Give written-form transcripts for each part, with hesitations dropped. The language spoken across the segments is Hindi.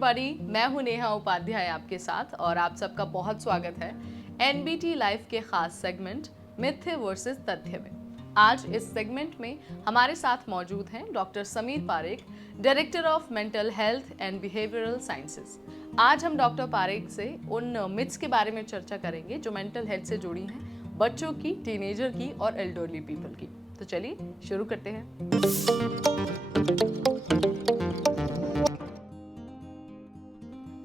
एवरीबॉडी, मैं हूं नेहा उपाध्याय आपके साथ और आप सबका बहुत स्वागत है एनबीटी लाइफ के खास सेगमेंट मिथ्य वर्सेस तथ्य में। आज इस सेगमेंट में हमारे साथ मौजूद हैं doctor Sameer Parekh, director of mental health and behavioural sciences. आज हम डॉक्टर पारेख से उन मिथ्स के बारे में चर्चा करेंगे जो मेंटल हेल्थ से जुड़ी हैं, बच्चों की, टीनेजर की और एल्डरली पीपल की। तो चलिए शुरू करते हैं।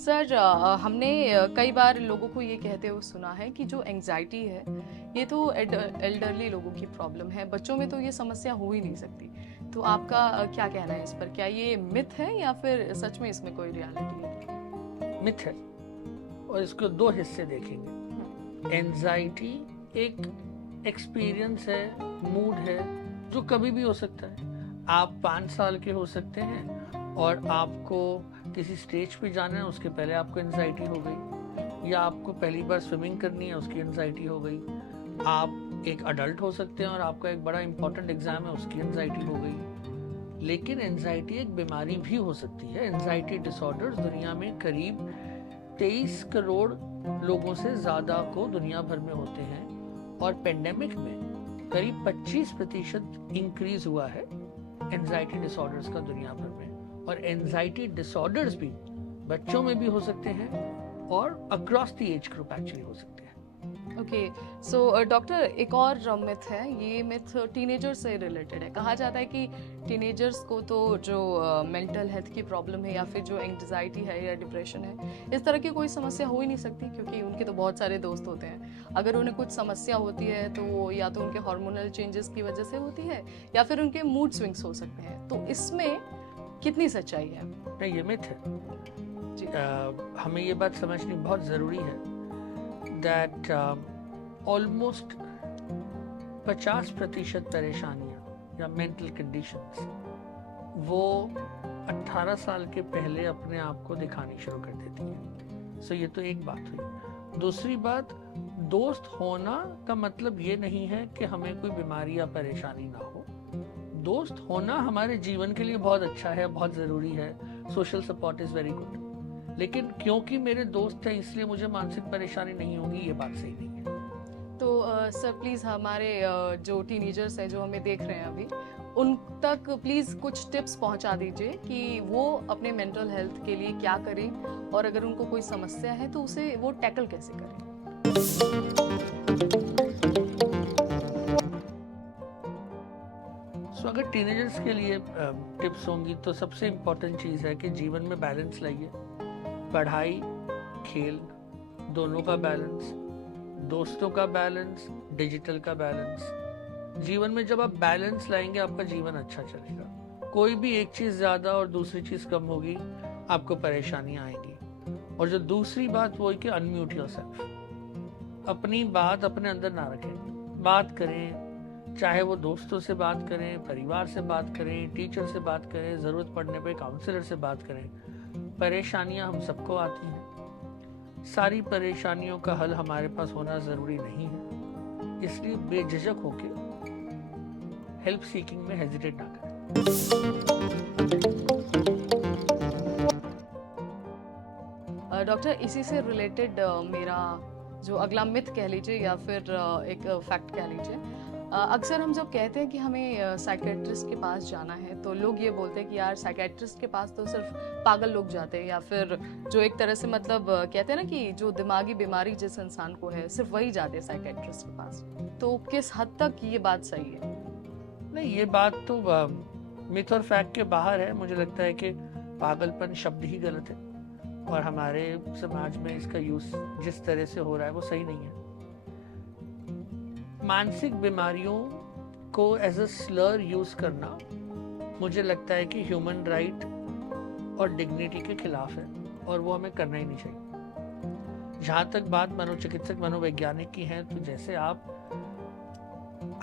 सर, हमने कई बार लोगों को ये कहते हुए सुना है कि जो एंजाइटी है ये तो एल्डरली लोगों की प्रॉब्लम है, बच्चों में तो ये समस्या हो ही नहीं सकती। तो आपका क्या कहना है इस पर? क्या ये मिथ है या फिर सच में इसमें कोई रियलिटी है? मिथ है और इसको दो हिस्से देखेंगे। एंजाइटी एक एक्सपीरियंस है, मूड है जो कभी भी हो सकता है। आप 5 साल के हो सकते हैं और आपको किसी स्टेज पे जाना है, उसके पहले आपको एंजाइटी हो गई, या आपको पहली बार स्विमिंग करनी है उसकी एंजाइटी हो गई। आप एक अडल्ट हो सकते हैं और आपका एक बड़ा इंपॉर्टेंट एग्जाम है, उसकी एंजाइटी हो गई। लेकिन एंजाइटी एक बीमारी भी हो सकती है। एंजाइटी डिसऑर्डर्स दुनिया में करीब 23 करोड़ लोगों से ज्यादा को दुनिया भर में होते हैं और पेंडेमिक में करीब 25% इंक्रीज हुआ है एंजाइटी डिसऑर्डर्स का दुनिया भर में। और एंजाइटी डिसऑर्डर्स भी बच्चों में भी हो सकते हैं और across the age group actually हो सकते हैं। ओके, सो डॉक्टर, एक और मिथ है, ये मिथ टीनेजर से रिलेटेड है। कहा जाता है कि टीनेजर्स को तो जो मेंटल हेल्थ की प्रॉब्लम है या फिर जो एंग्जाइटी है या डिप्रेशन है, इस तरह की कोई समस्या हो ही नहीं सकती, क्योंकि उनके तो बहुत सारे दोस्त होते हैं। अगर उन्हें कुछ समस्या होती है तो वो या तो उनके हार्मोनल चेंजेस की वजह से होती है या फिर उनके मूड स्विंग्स हो सकते हैं। तो इसमें कितनी सच्चाई है? नहीं, ये मिथ है जी। हमें ये बात समझनी बहुत ज़रूरी है दैट ऑलमोस्ट 50% परेशानियां या मेंटल कंडीशंस वो 18 साल के पहले अपने आप को दिखानी शुरू कर देती हैं। सो ये तो एक बात हुई। दूसरी बात, दोस्त होना का मतलब ये नहीं है कि हमें कोई बीमारी या परेशानी ना हो। दोस्त होना हमारे जीवन के लिए बहुत अच्छा है, बहुत ज़रूरी है। Social support is very good. लेकिन क्योंकि मेरे दोस्त हैं इसलिए मुझे मानसिक परेशानी नहीं होगी, ये बात सही नहीं है। तो सर प्लीज़ हमारे जो टीनेजर्स हैं जो हमें देख रहे हैं अभी, उन तक प्लीज़ कुछ टिप्स पहुंचा दीजिए कि वो अपने मेंटल हेल्थ के लिए क्या करें और अगर उनको कोई समस्या है तो उसे वो टैकल कैसे करें। सो अगर टीनेजर्स के लिए टिप्स होंगी तो सबसे इम्पोर्टेंट चीज़ है कि जीवन में बैलेंस लाइए। पढ़ाई, खेल, दोनों का बैलेंस, दोस्तों का बैलेंस, डिजिटल का बैलेंस। जीवन में जब आप बैलेंस लाएंगे आपका जीवन अच्छा चलेगा। कोई भी एक चीज़ ज़्यादा और दूसरी चीज़ कम होगी, आपको परेशानियाँ आएंगी। और जो दूसरी बात वो है कि अनम्यूट योरसेल्फ। अपनी बात अपने अंदर ना रखें, बात करें, चाहे वो दोस्तों से बात करें, परिवार से बात करें, टीचर से बात करें, ज़रूरत पड़ने पे काउंसलर से बात करें। परेशानियां हम सबको आती हैं, सारी परेशानियों का हल हमारे पास होना ज़रूरी नहीं है, इसलिए बेझिझक होके हेल्प सीकिंग में हेजिटेट ना करें। डॉक्टर, इसी से रिलेटेड मेरा जो अगला मिथ कह लीजिए या फिर एक फैक्ट कह लीजिए, अक्सर हम जब कहते हैं कि हमें साइकेट्रिस्ट के पास जाना है तो लोग ये बोलते हैं कि यार साइकेट्रिस्ट के पास तो सिर्फ पागल लोग जाते हैं, या फिर जो एक तरह से मतलब कहते हैं ना कि जो दिमागी बीमारी जिस इंसान को है सिर्फ वही जाते हैं साइकेट्रिस्ट के पास। तो किस हद तक ये बात सही है? नहीं, ये बात तो मिथ और फैक्ट के बाहर है। मुझे लगता है कि पागलपन शब्द ही गलत है और हमारे समाज में इसका यूज जिस तरह से हो रहा है वो सही नहीं है। मानसिक बीमारियों को एज अ स्लर यूज करना मुझे लगता है कि ह्यूमन राइट और डिग्निटी के खिलाफ है और वो हमें करना ही नहीं चाहिए। जहाँ तक बात मनोचिकित्सक मनोवैज्ञानिक की है, तो जैसे आप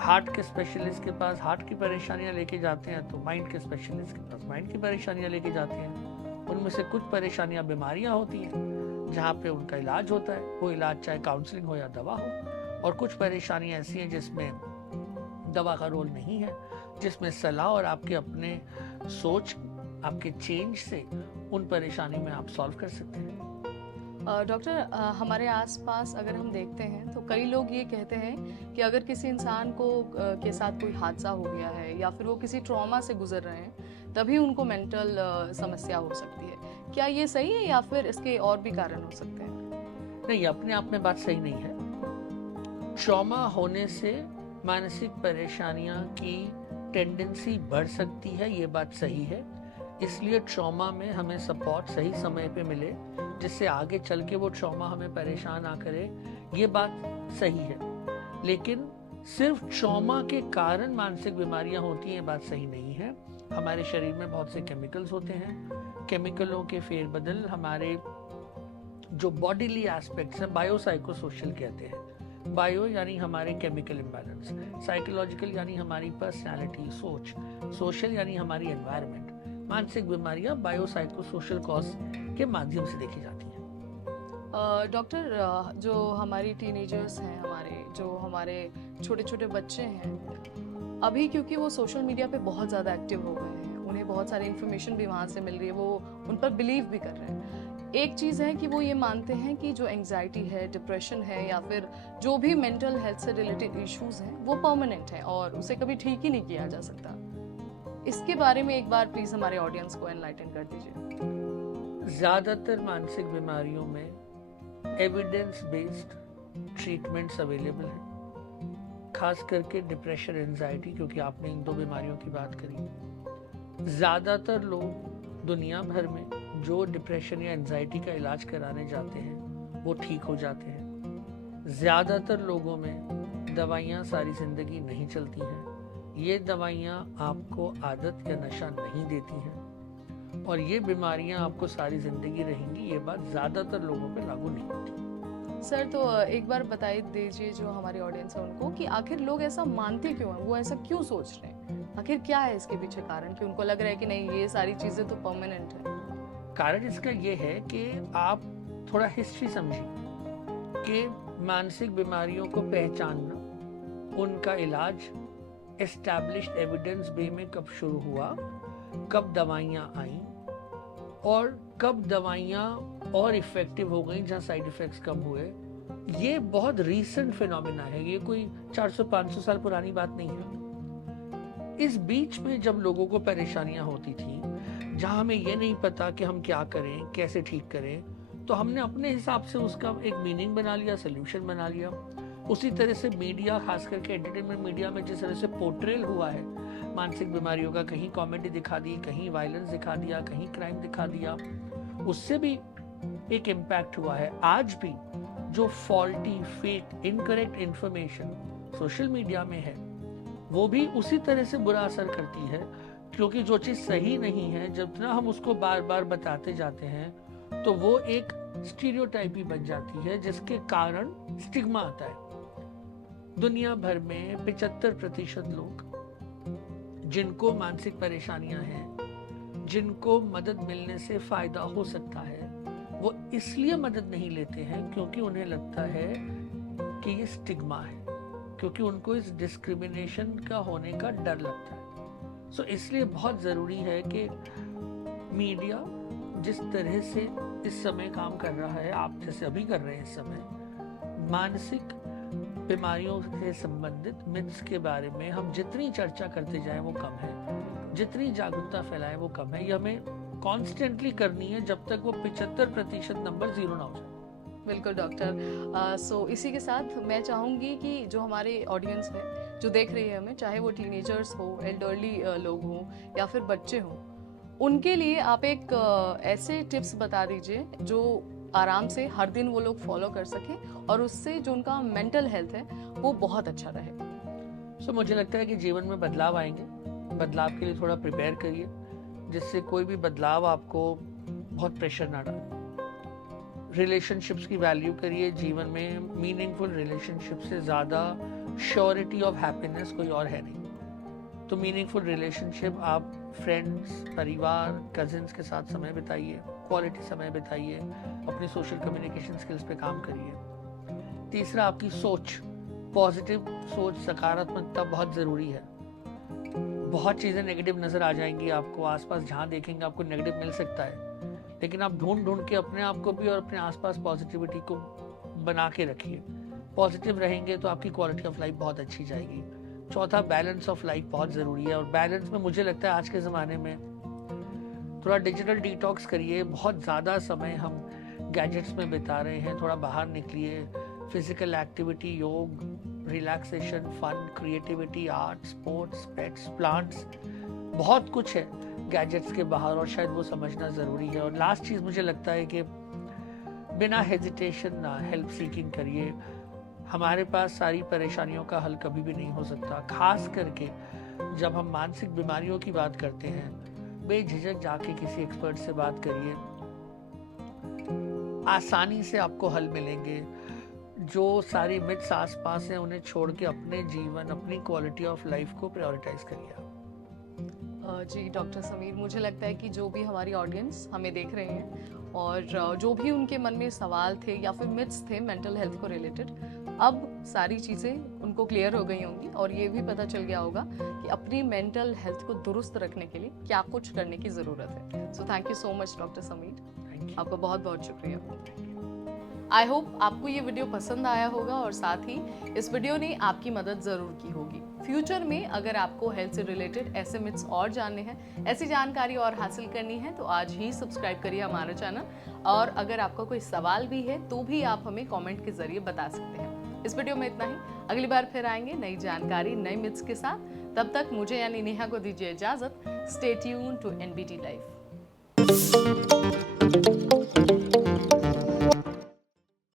हार्ट के स्पेशलिस्ट के पास हार्ट की परेशानियां लेके जाते हैं तो माइंड के स्पेशलिस्ट के पास माइंड की परेशानियां लेके जाते हैं। उनमें से कुछ परेशानियां बीमारियां होती हैं जहाँ पे उनका इलाज होता है, वो इलाज चाहे काउंसलिंग हो या दवा हो। और कुछ परेशानियां ऐसी हैं जिसमें दवा का रोल नहीं है, जिसमें सलाह और आपके अपने सोच, आपके चेंज से उन परेशानी में आप सॉल्व कर सकते हैं। डॉक्टर, हमारे आसपास अगर हम देखते हैं तो कई लोग ये कहते हैं कि अगर किसी इंसान को के साथ कोई हादसा हो गया है या फिर वो किसी ट्रॉमा से गुजर रहे हैं तभी उनको मेंटल समस्या हो सकती है। क्या ये सही है या फिर इसके और भी कारण हो सकते हैं? नहीं, अपने आप में बात सही नहीं है। ट्रॉमा होने से मानसिक परेशानियां की टेंडेंसी बढ़ सकती है, ये बात सही है। इसलिए ट्रॉमा में हमें सपोर्ट सही समय पे मिले जिससे आगे चल के वो ट्रॉमा हमें परेशान ना करे, ये बात सही है। लेकिन सिर्फ ट्रॉमा के कारण मानसिक बीमारियां होती हैं, ये बात सही नहीं है। हमारे शरीर में बहुत से केमिकल्स होते हैं, केमिकलों के फेरबदल हमारे जो बॉडीली एस्पेक्ट्स हैं, बायोसाइकोसोशल कहते हैं। बायो यानी हमारे केमिकल इम्बैलेंस, साइकोलॉजिकल यानी हमारी पर्सनालिटी सोच, सोशल यानी हमारी एनवायरनमेंट। मानसिक बीमारियां बायोसाइकोसोशल कॉज के माध्यम से देखी जाती हैं। डॉक्टर, जो हमारी टीनेजर्स हैं, हमारे छोटे छोटे बच्चे हैं, अभी क्योंकि वो सोशल मीडिया पे बहुत ज़्यादा एक्टिव हो गए हैं, उन्हें बहुत सारी इन्फॉर्मेशन भी वहाँ से मिल रही है, वो उन पर बिलीव भी कर रहे हैं। एक चीज़ है कि वो ये मानते हैं कि जो एंग्जाइटी है, डिप्रेशन है या फिर जो भी मेंटल हेल्थ से रिलेटेड इश्यूज हैं वो परमानेंट है और उसे कभी ठीक ही नहीं किया जा सकता। इसके बारे में एक बार प्लीज हमारे ऑडियंस को एनलाइटन कर दीजिए। ज़्यादातर मानसिक बीमारियों में एविडेंस बेस्ड ट्रीटमेंट्स अवेलेबल हैं, खास करके डिप्रेशन, एंजाइटी, क्योंकि आपने इन दो बीमारियों की बात करी। ज़्यादातर लोग दुनिया भर में जो डिप्रेशन या एंजाइटी का इलाज कराने जाते हैं वो ठीक हो जाते हैं। ज़्यादातर लोगों में दवाइयाँ सारी ज़िंदगी नहीं चलती हैं। ये दवाइयाँ आपको आदत या नशा नहीं देती हैं और ये बीमारियाँ आपको सारी ज़िंदगी रहेंगी, ये बात ज़्यादातर लोगों पे लागू नहीं होती। सर, तो एक बार बताई दीजिए जो हमारी ऑडियंस है उनको कि आखिर लोग ऐसा मानते क्यों हैं, वो ऐसा क्यों सोच रहे हैं, आखिर क्या है इसके पीछे कारण कि उनको लग रहा है कि नहीं ये सारी चीज़ें तो परमानेंट है। कारण इसका ये है कि आप थोड़ा हिस्ट्री समझिए कि मानसिक बीमारियों को पहचानना, उनका इलाज एस्टैब्लिश्ड एविडेंस बे में कब शुरू हुआ, कब दवाइयाँ आईं और कब दवाइयाँ और इफेक्टिव हो गई जहाँ साइड इफेक्ट्स कम हुए, ये बहुत रीसेंट फिनोमिना है। ये कोई 400-500 साल पुरानी बात नहीं है। इस बीच में जब लोगों को परेशानियां होती थी, जहां हमें ये नहीं पता कि हम क्या करें, कैसे ठीक करें, तो हमने अपने हिसाब से उसका एक मीनिंग बना लिया, सोल्यूशन बना लिया। उसी तरह से मीडिया, खास करके एंटरटेनमेंट मीडिया में जिस तरह से पोर्ट्रेल हुआ है मानसिक बीमारियों का, कहीं कॉमेडी दिखा दी, कहीं वायलेंस दिखा दिया, कहीं क्राइम दिखा दिया, उससे भी एक इम्पैक्ट हुआ है। आज भी जो faulty, fake, incorrect information social media में है वो भी उसी तरह से बुरा असर करती है, क्योंकि जो चीज सही नहीं है जितना हम उसको बार बार बताते जाते हैं तो वो एक स्टीरियोटाइप ही बन जाती है, जिसके कारण स्टिग्मा आता है। दुनिया भर में 75% लोग जिनको मानसिक परेशानियां हैं, जिनको मदद मिलने से फायदा हो सकता है, वो इसलिए मदद नहीं लेते हैं क्योंकि उन्हें लगता है कि ये स्टिग्मा है, क्योंकि उनको इस डिस्क्रिमिनेशन का होने का डर लगता है। सो इसलिए बहुत ज़रूरी है कि मीडिया जिस तरह से इस समय काम कर रहा है, आप जैसे अभी कर रहे हैं इस समय, मानसिक बीमारियों से संबंधित मिथ्स के बारे में हम जितनी चर्चा करते जाएं वो कम है, जितनी जागरूकता फैलाएं वो कम है। ये हमें कॉन्स्टेंटली करनी है जब तक वो 75% नंबर जीरो ना हो जाए। बिल्कुल डॉक्टर। सो इसी के साथ मैं चाहूँगी कि जो हमारे ऑडियंस है जो देख रही है हमें, चाहे वो टीनेजर्स हो, एल्डरली लोग हों या फिर बच्चे हों, उनके लिए आप एक ऐसे टिप्स बता दीजिए जो आराम से हर दिन वो लोग फॉलो कर सकें और उससे जो उनका मेंटल हेल्थ है वो बहुत अच्छा रहे। सो मुझे लगता है कि जीवन में बदलाव आएंगे, बदलाव के लिए थोड़ा प्रिपेयर करिए, जिससे कोई भी बदलाव आपको बहुत प्रेशर ना डाले। रिलेशनशिप्स की वैल्यू करिए। जीवन में मीनिंगफुल रिलेशनशिप से ज़्यादा श्योरिटी ऑफ हैप्पीनेस कोई और है नहीं। तो मीनिंगफुल रिलेशनशिप आप फ्रेंड्स, परिवार, कजिन्स के साथ समय बिताइए, क्वालिटी समय बिताइए, अपनी सोशल कम्युनिकेशन स्किल्स पे काम करिए। तीसरा, आपकी सोच, पॉजिटिव सोच, सकारात्मकता बहुत ज़रूरी है। बहुत चीज़ें नेगेटिव नज़र आ जाएंगी आपको, आसपास जहाँ देखेंगे आपको नेगेटिव मिल सकता है, लेकिन आप ढूंढ ढूंढ के अपने आप को भी और अपने आसपास पॉजिटिविटी को बना के रखिए। पॉजिटिव रहेंगे तो आपकी क्वालिटी ऑफ लाइफ बहुत अच्छी जाएगी। चौथा, बैलेंस ऑफ लाइफ बहुत ज़रूरी है, और बैलेंस में मुझे लगता है आज के ज़माने में थोड़ा डिजिटल डिटॉक्स करिए। बहुत ज़्यादा समय हम गैजेट्स में बिता रहे हैं, थोड़ा बाहर निकलिए। फिजिकल एक्टिविटी, योग, relaxation, fun, creativity, art, sports, pets, plants, बहुत कुछ है गैजेट्स के बाहर, और शायद वो समझना ज़रूरी है। और लास्ट चीज़ मुझे लगता है कि बिना हेजिटेशन ना हेल्प सीकिंग करिए। हमारे पास सारी परेशानियों का हल कभी भी नहीं हो सकता, खास करके जब हम मानसिक बीमारियों की बात करते हैं। बेझिझक जाके किसी एक्सपर्ट से बात करिए, आसानी से आपको हल मिलेंगे। जो सारी मिथ्स आसपास हैं उन्हें छोड़ के अपने जीवन, अपनी क्वालिटी ऑफ लाइफ को प्रायोरिटाइज करिए आप। जी डॉक्टर समीर, मुझे लगता है कि जो भी हमारी ऑडियंस हमें देख रहे हैं और जो भी उनके मन में सवाल थे या फिर मिथ्स थे मेंटल हेल्थ को रिलेटेड, अब सारी चीज़ें उनको क्लियर हो गई होंगी और ये भी पता चल गया होगा कि अपनी मेंटल हेल्थ को दुरुस्त रखने के लिए क्या कुछ करने की ज़रूरत है। So thank you so much doctor Sameer, आपका बहुत बहुत शुक्रिया। आई होप आपको ये वीडियो पसंद आया होगा और साथ ही इस वीडियो ने आपकी मदद ज़रूर की होगी। फ्यूचर में अगर आपको हेल्थ से रिलेटेड ऐसे मिथ्स और जानने हैं, ऐसी जानकारी और हासिल करनी है, तो आज ही सब्सक्राइब करिए हमारा चैनल। और अगर आपका कोई सवाल भी है तो भी आप हमें कमेंट के जरिए बता सकते हैं। इस वीडियो में इतना ही, अगली बार फिर आएंगे नई जानकारी, नए मिथ्स के साथ। तब तक मुझे यानी नेहा को दीजिए इजाज़त। Stay tune to NBT life.